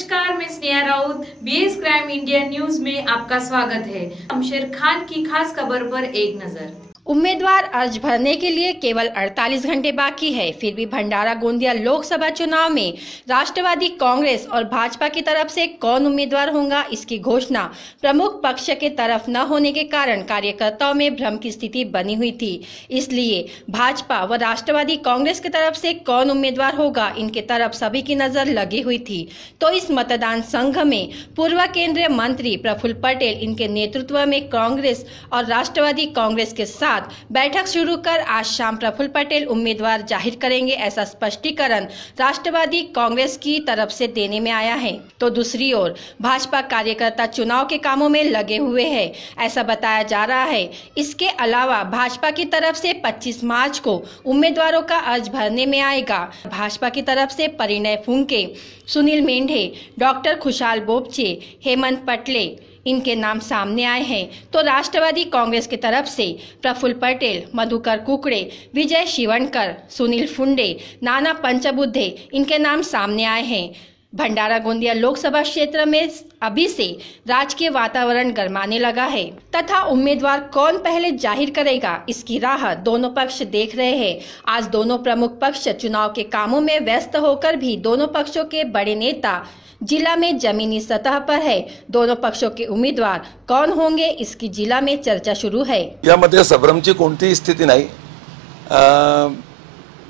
नमस्कार, मैं Sneha Raut, BS Crime India News में आपका स्वागत है। शमशेर खान की खास खबर पर एक नजर। उम्मीदवार अर्ज भरने के लिए केवल 48 घंटे बाकी है, फिर भी भंडारा गोंदिया लोकसभा चुनाव में राष्ट्रवादी कांग्रेस और भाजपा की तरफ से कौन उम्मीदवार होगा, इसकी घोषणा प्रमुख पक्ष के तरफ न होने के कारण कार्यकर्ताओं में भ्रम की स्थिति बनी हुई थी। इसलिए भाजपा व राष्ट्रवादी कांग्रेस की तरफ से कौन उम्मीदवार होगा, इनके तरफ सभी की नजर लगी हुई थी। तो इस मतदान संघ में पूर्व केंद्रीय मंत्री प्रफुल्ल पटेल इनके नेतृत्व में कांग्रेस और राष्ट्रवादी कांग्रेस के साथ बैठक शुरू कर आज शाम प्रफुल्ल पटेल उम्मीदवार जाहिर करेंगे, ऐसा स्पष्टीकरण राष्ट्रवादी कांग्रेस की तरफ से देने में आया है। तो दूसरी ओर भाजपा कार्यकर्ता चुनाव के कामों में लगे हुए हैं, ऐसा बताया जा रहा है। इसके अलावा भाजपा की तरफ से 25 मार्च को उम्मीदवारों का अर्ज भरने में आएगा। भाजपा की तरफ से परिणय फुंके, सुनील मेंढे, डॉक्टर खुशाल बोपचे, हेमंत पटले इनके नाम सामने आए हैं। तो राष्ट्रवादी कांग्रेस की तरफ से प्रफुल्ल पटेल, मधुकर कुकड़े, विजय शिवनकर, सुनील फुंडे, नाना पंचबुद्धे इनके नाम सामने आए हैं। भंडारा गोंदिया लोकसभा क्षेत्र में अभी से राजकीय वातावरण गरमाने लगा है तथा उम्मीदवार कौन पहले जाहिर करेगा, इसकी राह दोनों पक्ष देख रहे हैं। आज दोनों प्रमुख पक्ष चुनाव के कामों में व्यस्त होकर भी दोनों पक्षों के बड़े नेता जिला में जमीनी सतह पर है। दोनों पक्षों के उम्मीदवार कौन होंगे, इसकी जिला में चर्चा शुरू है। यामध्ये संभ्रमची कोणतीही स्थिती नाही।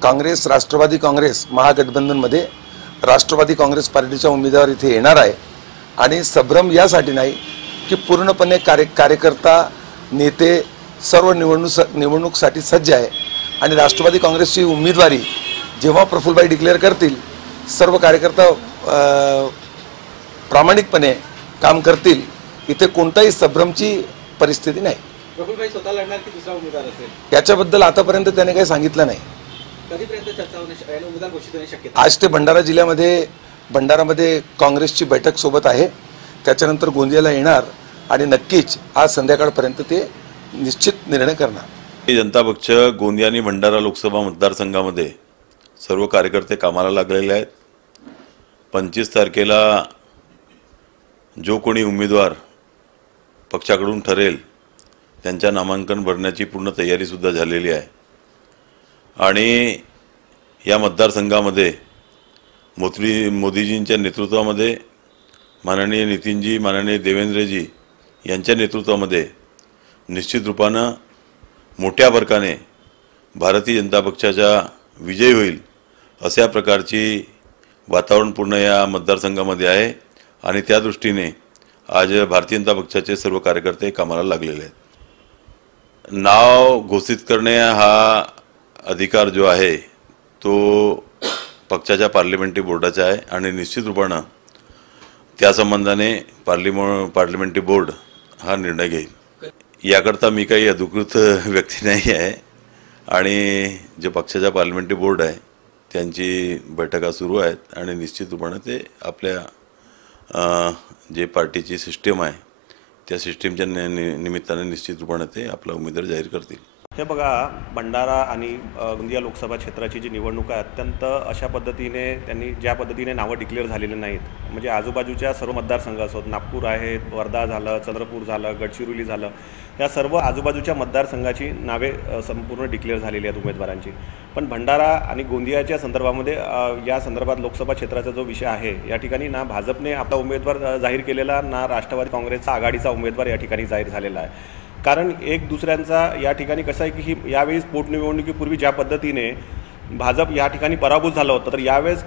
काँग्रेस राष्ट्रवादी काँग्रेस महागठबंधन मध्ये राष्ट्रवादी काँग्रेस पार्टीचा उमेदवार इथे येणार आहे आणि संभ्रम यासाठी नाही की पूर्णपणे कार्यकर्ता नेते सर्व निवडणूकसाठी सज्ज आहे आणि राष्ट्रवादी काँग्रेसची उमेदवारी जेव्हा प्रफुल्लभाई डिक्लेअर करतील सर्व कार्यकर्ता प्रामाणिकपणे काम करतील। इथे कोणताही संभ्रमची परिस्थिती नाही। प्रफुल्लभाई स्वतः लढणार की दुसरा उमेदवार असेल याच्याबद्दल आतापर्यंत त्याने काही सांगितलं नाही। कधीपर्यंत चर्चा होण्याची उमेदवार घोषित होण्याची शक्यता? आज ते भंडारामध्ये काँग्रेसची बैठक सोबत आहे, त्याच्यानंतर गोंदियाला येणार आणि नक्कीच आज संध्याकाळपर्यंत ते निश्चित निर्णय करणार। जनता पक्ष गोंदिया आणि भंडारा लोकसभा मतदारसंघामध्ये सर्व कार्यकर्ते कामाला लागलेले आहेत। 25 तारखेला जो कोणी उमेदवार पक्षाकडून ठरेल त्यांच्या नामांकन भरण्याची पूर्ण तयारी सुद्धा झालेली आहे आणि या मतदारसंघामध्ये मोदीजींच्या नेतृत्वामध्ये माननीय नितीनजी, माननीय देवेंद्रजी यांच्या नेतृत्वामध्ये निश्चित रूपाने मोठ्या फरकाने भारतीय जनता पक्षाचा विजय होईल अशा प्रकारची वातावरण पूर्ण या मतदारसंघामध्ये आहे आणि त्या दृष्टीने आज भारतीय जनता पक्षाचे सर्व कार्यकर्ते कामाला लागलेले आहेत। नाव घोषित करणे हा अधिकार जो आहे तो पक्षाच्या पार्लमेंटरी बोर्डाचा आहे आणि निश्चित रूपाने त्या संबंधाने पार्लमेंटरी बोर्ड हा निर्णय घेईल। याकरता मी काही अधिकृत व्यक्ती नाही आहे आणि जे पक्षाचा पार्लमेंटरी बोर्ड आहे त्यांची बैठका सुरू आहेत आणि निश्चित रूपाने ते आपल्या जे पार्टीची सिस्टीम आहे त्या सिस्टीमच्या निमित्ताने निश्चित रूपाने ते आपला उमेदवार जाहीर करतील। हे बघा, भंडारा आणि गोंदिया लोकसभा क्षेत्राची जी निवडणूक आहे अत्यंत अशा पद्धतीने त्यांनी ज्या पद्धतीने नावं डिक्लेअर झालेले नाहीत, म्हणजे आजूबाजूच्या सर्व मतदारसंघ असोत, नागपूर आहेत, वर्धा झालं, चंद्रपूर झालं, गडचिरोली झालं, या सर्व आजूबाजूच्या मतदारसंघाची नावे संपूर्ण डिक्लेअर झालेली आहेत उमेदवारांची। पण भंडारा आणि गोंदियाच्या संदर्भामध्ये या संदर्भात लोकसभा क्षेत्राचा जो विषय आहे या ठिकाणी ना भाजपने आपला उमेदवार जाहीर केलेला ना राष्ट्रवादी काँग्रेसचा आघाडीचा उमेदवार या ठिकाणी जाहीर झालेला आहे। कारण एक दुसऱ्यांचा या ठिकाणी कसं आहे की ही यावेळी पोटनिवडणुकीपूर्वी ज्या पद्धतीने भाजप या ठिकाणी पराभूत झालं होतं, तर यावेळेस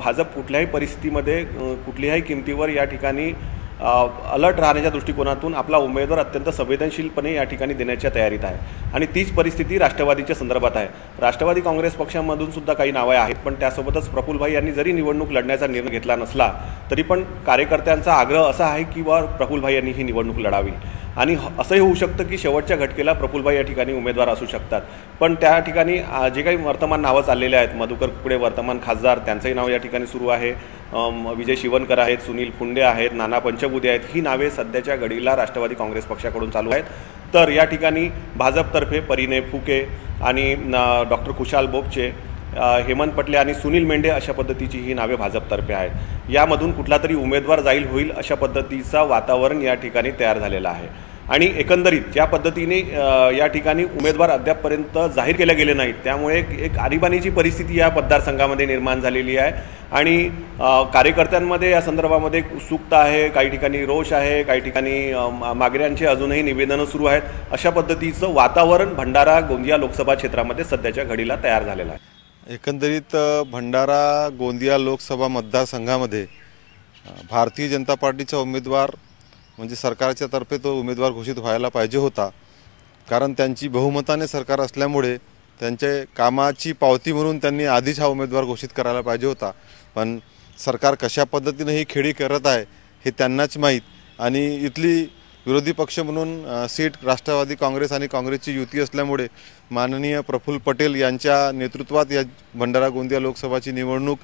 भाजप कुठल्याही परिस्थितीमध्ये कुठल्याही किमतीवर या ठिकाणी अलर्ट राहण्याच्या दृष्टिकोनातून आपला उमेदवार अत्यंत संवेदनशीलपणे या ठिकाणी देण्याच्या तयारीत आहे आणि तीच परिस्थिती राष्ट्रवादीच्या संदर्भात आहे। राष्ट्रवादी काँग्रेस पक्षामधून सुद्धा काही नावे आहेत, पण त्यासोबतच प्रफुल्लभाई यांनी जरी निवडणूक लढण्याचा निर्णय घेतला नसला तरी पण कार्यकर्त्यांचा आग्रह असा आहे की प्रफुल्लभाई यांनी ही निवडणूक लढावी आणि असंही होऊ शकतं की शेवटच्या घटकेला प्रफुल्लभाई या ठिकाणी उमेदवार असू शकतात। पण त्या ठिकाणी जे काही वर्तमान नावं चाललेले आहेत, मधुकर कुकडे वर्तमान खासदार त्यांचंही नाव या ठिकाणी सुरू आहे, विजय शिवनकर आहेत, सुनील फुंडे आहेत, नाना पंचबुद्धे आहेत, ही नावे सध्याच्या घडीला राष्ट्रवादी काँग्रेस पक्षाकडून चालू आहेत। तर या ठिकाणी भाजपतर्फे परिणय फुके आणि डॉक्टर खुशाल बोपचे हेमंत पटले आणि सुनील मेंढे अशा पद्धतीची ही नावे भाजपतर्फे आहेत। यामधून कुठला तरी उमेदवार जाईल होईल अशा पद्धतीचा वातावरण या ठिकाणी तयार झालेलं आहे आणि एकंदरीत ज्या पद्धतीने या ठिकाणी उमेदवार अद्यापपर्यंत जाहीर केले गेले नाहीत, त्यामुळे एक आणीबाणीची परिस्थिती या मतदारसंघामध्ये निर्माण झालेली आहे आणि कार्यकर्त्यांमध्ये या संदर्भामध्ये उत्सुकता आहे, काही ठिकाणी रोष आहे, काही ठिकाणी मागण्यांचे अजूनही निवेदनं सुरू आहेत। अशा पद्धतीचं वातावरण भंडारा गोंदिया लोकसभा क्षेत्रामध्ये सध्याच्या घडीला तयार झालेलं आहे। एकंदरीत भंडारा गोंदिया लोकसभा मतदारसंघामध्ये भारतीय जनता पार्टीचा उमेदवार म्हणजे सरकारच्या तर्फे तो उमेदवार घोषित व्हायला पाहिजे होता, कारण त्यांची बहुमताने सरकार असल्यामुळे त्यांचे कामाची पावती म्हणून त्यांनी आधीच हा उमेदवार घोषित करायला पाहिजे होता। पण सरकार कशा पद्धतीने ही खेळी करत आहे हे त्यांनाच माहीत आणि इथली विरोधी पक्ष म्हणून सीट राष्ट्रवादी काँग्रेस आणि काँग्रेसची युती असल्यामुळे माननीय प्रफुल्ल पटेल यांच्या नेतृत्वात या भंडारा गोंदिया लोकसभाची निवडणूक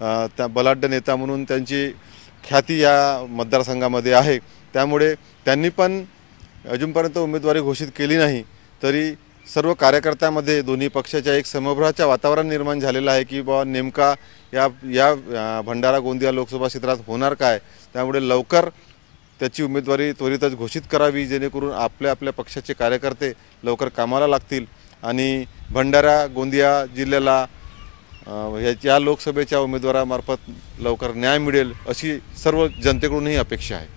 त्या बलाढ्य नेता म्हणून त्यांची ख्याती या मतदारसंघामध्ये आहे। त्यामुळे त्यांनी पण अजूनपर्यंत उमेदवारी घोषित केली नाही, तरी सर्व कार्यकर्त्यांमध्ये दोन्ही पक्षाच्या एक समभावाचे वातावरण निर्माण झालेलं आहे की बाबा नेमका या भंडारा गोंदिया लोकसभा क्षेत्रात होणार काय। त्यामुळे लवकर त्याची उमेदवारी त्वरितच घोषित करावी, जेणेकरून आपल्या आपल्या पक्षाचे कार्यकर्ते लवकर कामाला लागतील आणि भंडारा गोंदिया जिल्ह्याला या लोकसभेच्या उमेदवारामार्फत लवकर न्याय मिळेल अशी सर्व जनतेकडूनही अपेक्षा आहे।